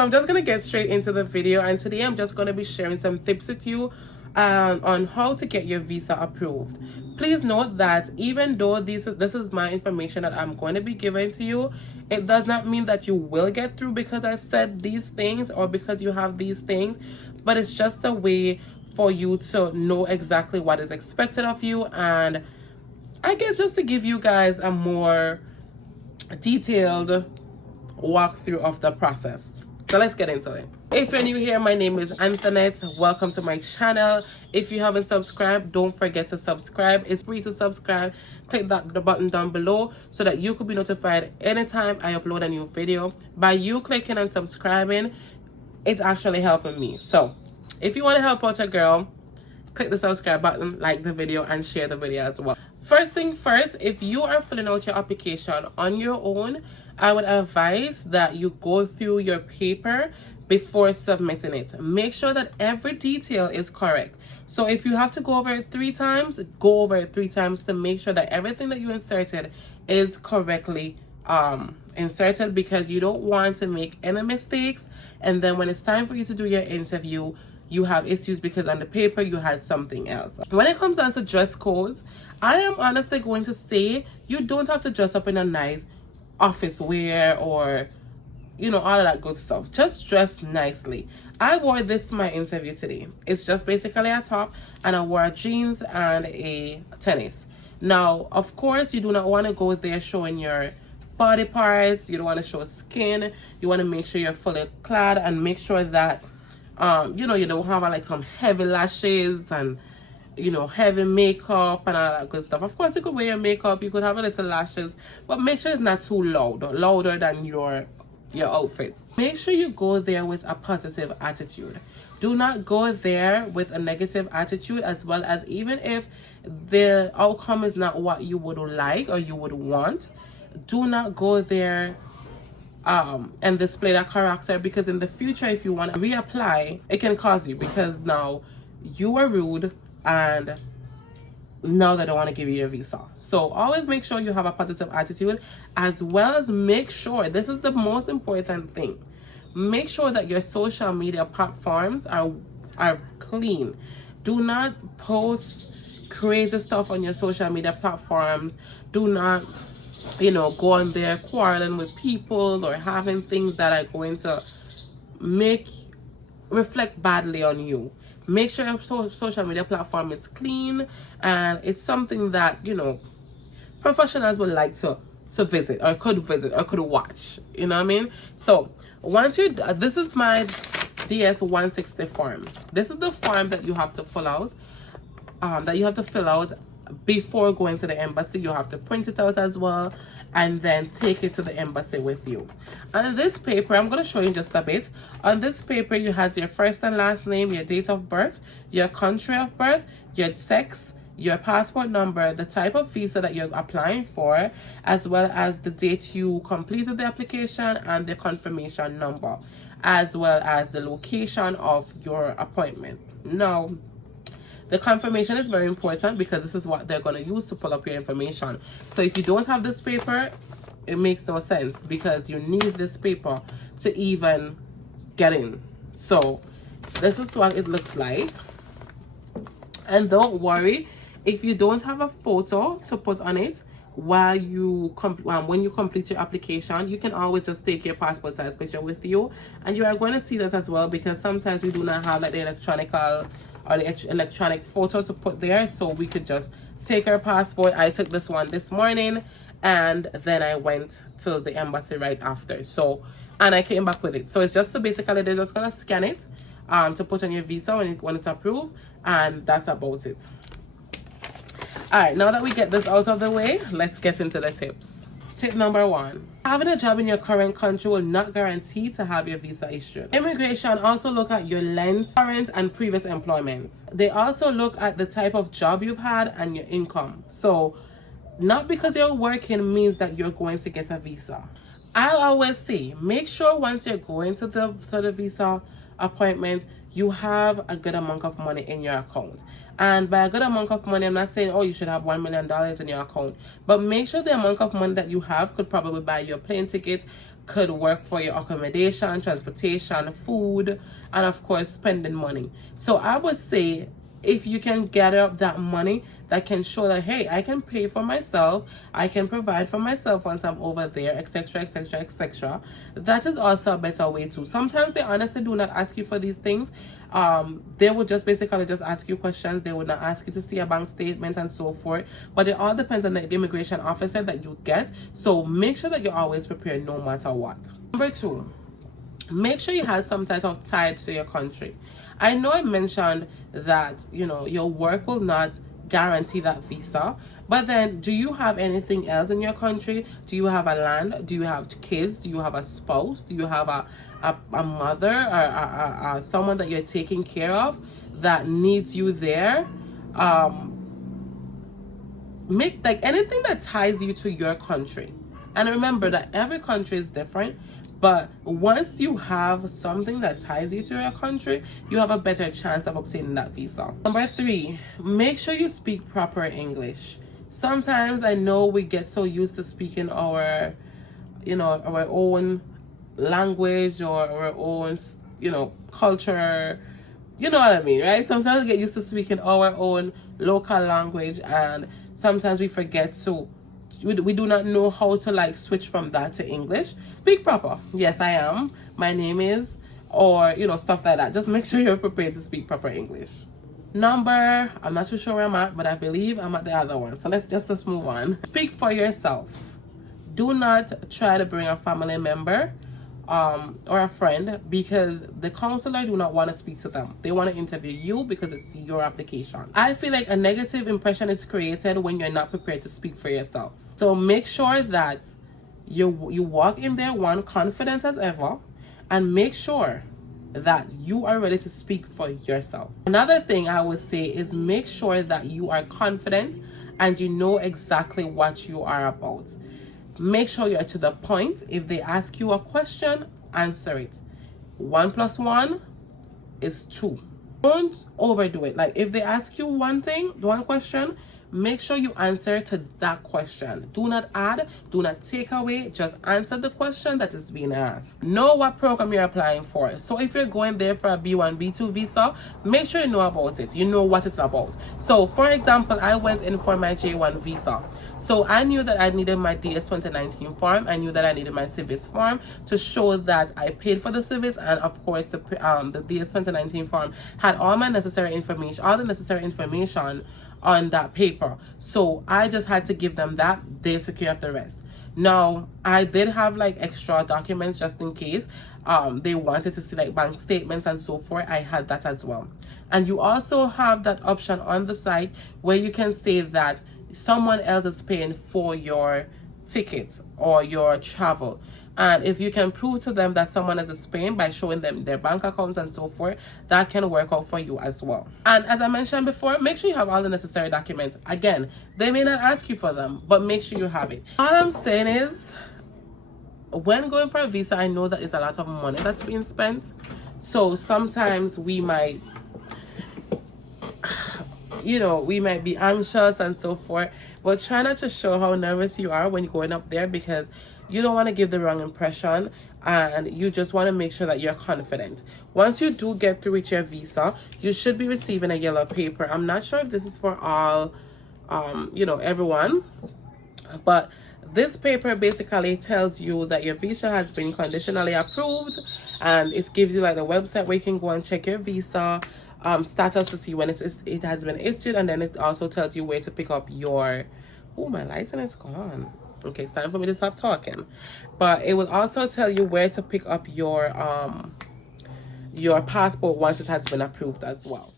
So I'm just gonna get straight into the video, and today I'm just gonna be sharing some tips with you on how to get your visa approved. Please note that even though this is my information that I'm going to be giving to you, it does not mean that you will get through because I said these things or because you have these things, but it's just a way for you to know exactly what is expected of you, and I guess just to give you guys a more detailed walkthrough of the process. So let's get into it. If you're new here, my name is Anthonette. Welcome to my channel. If you haven't subscribed, don't forget to subscribe. It's free to subscribe. Click the button down below so that you could be notified anytime I upload a new video. By you clicking and subscribing, it's actually helping me. So if you want to help out a girl, click the subscribe button, like the video, and share the video as well. First thing first, if you are filling out your application on your own, I would advise that you go through your paper before submitting it. Make sure that every detail is correct. So if you have to go over it 3 times, go over it 3 times to make sure that everything that you inserted is correctly inserted, because you don't want to make any mistakes, and then when it's time for you to do your interview, you have issues because on the paper you had something else. When it comes down to dress codes, I am honestly going to say you don't have to dress up in a nice office wear or, you know, all of that good stuff. Just dress nicely. I wore this to my interview today. It's just basically a top, and I wore jeans and a tennis. Now, of course, you do not want to go there showing your body parts. You don't want to show skin. You want to make sure you're fully clad and make sure that you know, you don't have like some heavy lashes and, you know, heavy makeup and all that good stuff. Of course, you could wear your makeup, you could have a little lashes, but make sure it's not too loud or louder than your outfit. Make sure you go there with a positive attitude. Do not go there with a negative attitude, as well as even if the outcome is not what you would like or you would want, do not go there and display that character, because in the future, if you want to reapply, it can cause you, because now you were rude and now they don't want to give you your visa. So always make sure you have a positive attitude, as well as make sure, this is the most important thing, make sure that your social media platforms are clean. Do not post crazy stuff on your social media platforms. Do not, you know, go on there quarreling with people or having things that are going to reflect badly on you. Make sure your social media platform is clean and it's something that, you know, professionals would like to visit or could watch. You know what I mean? So once you're this is my DS160 form. This is the form that you have to fill out. Before going to the embassy. You have to print it out as well and then take it to the embassy with you. On this paper, I'm going to show you just a bit. On this paper, you have your first and last name, your date of birth, your country of birth, your sex, your passport number, the type of visa that you're applying for, as well as the date you completed the application and the confirmation number, as well as the location of your appointment. Now, the confirmation is very important because this is what they're going to use to pull up your information. So if you don't have this paper, it makes no sense, because you need this paper to even get in. So this is what it looks like. And don't worry if you don't have a photo to put on it while you when you complete your application. You can always just take your passport size picture with you, and you are going to see that as well, because sometimes we do not have like the electronic photo to put there, so we could just take our passport. I took this one this morning and then I went to the embassy right after, so, and I came back with it. So it's just to basically, they're just gonna scan it to put on your visa when it's approved, and that's about it. All right, now that we get this out of the way, let's get into the tips. Tip number 1. Having a job in your current country will not guarantee to have your visa issued. Immigration also look at your length, current and previous employment. They also look at the type of job you've had and your income. So not because you're working means that you're going to get a visa. I always say, make sure once you're going to the visa appointment, you have a good amount of money in your account. And by a good amount of money, I'm not saying, oh, you should have $1 million in your account, but make sure the amount of money that you have could probably buy your plane ticket, could work for your accommodation, transportation, food, and of course spending money. So I would say if you can gather up that money that can show that, hey, I can pay for myself, I can provide for myself once I'm over there, etc., etc., etc., that is also a better way too. Sometimes they honestly do not ask you for these things. They would just basically just ask you questions. They would not ask you to see a bank statement and so forth, but it all depends on the immigration officer that you get. So make sure that you're always prepared no matter what. Number 2, make sure you have some type of tie to your country. I know I mentioned that, you know, your work will not guarantee that visa, but then do you have anything else in your country? Do you have a land? Do you have kids? Do you have a spouse? Do you have a mother or someone that you're taking care of that needs you there? Make like anything that ties you to your country. And remember that every country is different, but once you have something that ties you to your country, you have a better chance of obtaining that visa. Number 3, make sure you speak proper English. Sometimes I know we get so used to speaking our, you know, our own language or our own, you know, culture. You know what I mean, right? Sometimes we get used to speaking our own local language, and sometimes we forget to. We do not know how to like switch from that to English. Speak proper. Yes, I am. My name is, or you know, stuff like that. Just make sure you're prepared to speak proper English. Number, I'm not too sure where I'm at, but I believe I'm at the other one. So let's move on. Speak for yourself. Do not try to bring a family member or a friend, because the counselor do not want to speak to them. They want to interview you because it's your application. I feel like a negative impression is created when you're not prepared to speak for yourself. So make sure that you walk in there confident as ever, and make sure that you are ready to speak for yourself. Another thing I would say is make sure that you are confident and you know exactly what you are about. Make sure you're to the point. If they ask you a question, answer it. 1 + 1 is 2. Don't overdo it. Like if they ask you one question, make sure you answer to that question. Do not add, do not take away, just answer the question that is being asked. Know what program you're applying for. So if you're going there for a B1, B2 visa, make sure you know about it. You know what it's about. So for example, I went in for my J1 visa. So I knew that I needed my DS160 form. I knew that I needed my civis form to show that I paid for the civis, and of course the DS160 form had all my necessary information, on that paper. So I just had to give them that. They took care of the rest. Now I did have like extra documents just in case they wanted to see like bank statements and so forth. I had that as well. And you also have that option on the site where you can say that someone else is paying for your tickets or your travel. And if you can prove to them that someone is paying by showing them their bank accounts and so forth, that can work out for you as well. And as I mentioned before, make sure you have all the necessary documents. Again, they may not ask you for them, but make sure you have it. All I'm saying is, when going for a visa, I know that it's a lot of money that's being spent. So sometimes we might, you know, we might be anxious and so forth, but try not to show how nervous you are when you're going up there, because you don't want to give the wrong impression, and you just want to make sure that you're confident. Once you do get through with your visa, you should be receiving a yellow paper. I'm not sure if this is for all, you know, everyone, but this paper basically tells you that your visa has been conditionally approved, and it gives you like the website where you can go and check your visa status to see when it has been issued, and then it also tells you where to pick up your, oh, my lighting is gone. Okay, it's time for me to stop talking. But it will also tell you where to pick up your passport once it has been approved as well.